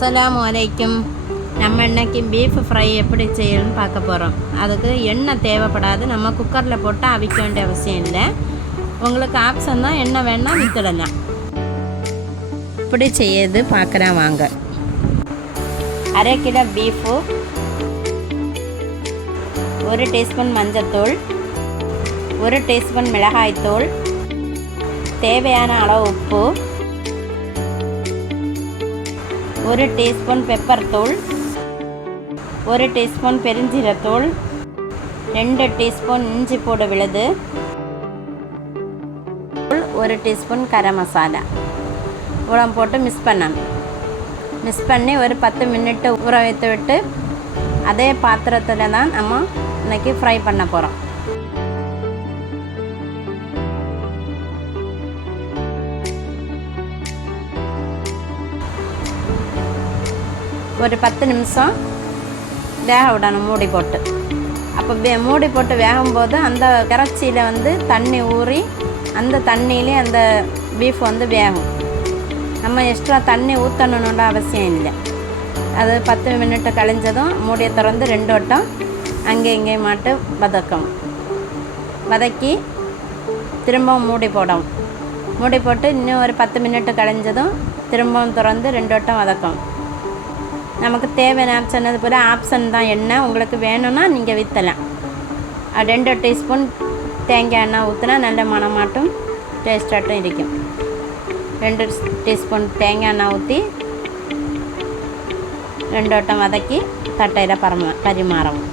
அஸ்ஸலாமு அலைக்கும். நம்ம இன்னைக்கு பீஃப் ஃப்ரை எப்படி செய்யணும்னு பார்க்க போகிறோம். அதுக்கு எண்ணெய் தேவைப்படாது. நம்ம குக்கரில் போட்டு அவிக்க வேண்டிய அவசியம் இல்லை. உங்களுக்கு ஆப்ஷன் தான், எண்ணெய் வேணால் வித்துடலாம். எப்படி செய்யுது பார்க்குறேன் வாங்க. அரை கிலோ பீஃபு, 1 டீஸ்பூன் மஞ்சத்தூள், 1 டீஸ்பூன் மிளகாய்த்தூள், தேவையான அளவு உப்பு, 1 டீஸ்பூன் பெப்பர் தூள், 1 டீஸ்பூன் பெருஞ்சீரத்தூள், 2 டீஸ்பூன் இஞ்சி பூண்டு விழுது, 1 டீஸ்பூன் கரம் மசாலா இவ்வளோ போட்டு மிக்ஸ் பண்ணி ஒரு 10 மினிட்டு ஊற வைத்து விட்டு அதே பாத்திரத்தில் தான் நம்ம இன்றைக்கி ஃப்ரை பண்ண போகிறோம். ஒரு 10 நிமிஷம் வேக விடணும் மூடி போட்டு. அப்போ மூடி போட்டு வேகும்போது அந்த இறைச்சியில் தண்ணி ஊறி அந்த தண்ணியிலே அந்த பீஃப் வேகும். நம்ம எக்ஸ்ட்ரா தண்ணி ஊற்றணுன்ற அவசியம் இல்லை. அது 10 மினிட்டு கழிஞ்சதும் மூடியை திறந்து 2 வட்டம் அங்கே இங்கே மாட்டு வதக்கி திரும்பவும் மூடி போட்டு இன்னும் ஒரு 10 மினிட்டு கழிஞ்சதும் திரும்பவும் திறந்து 2 வட்டம் வதக்கணும். நமக்கு தேவையான ஆப்ஷன் அது போல் ஆப்ஷன் தான். எண்ணெய் உங்களுக்கு வேணும்னா நீங்கள் விற்றலாம். 2 டீஸ்பூன் தேங்காய் எண்ணெய் ஊற்றினா நல்ல மணமாட்டும் டேஸ்டாட்டும் இருக்கும். 2 டீஸ்பூன் தேங்காய் எண்ணெய் ஊற்றி 2 வட்டம் வதக்கி தட்டையில் பரிமாறவும்.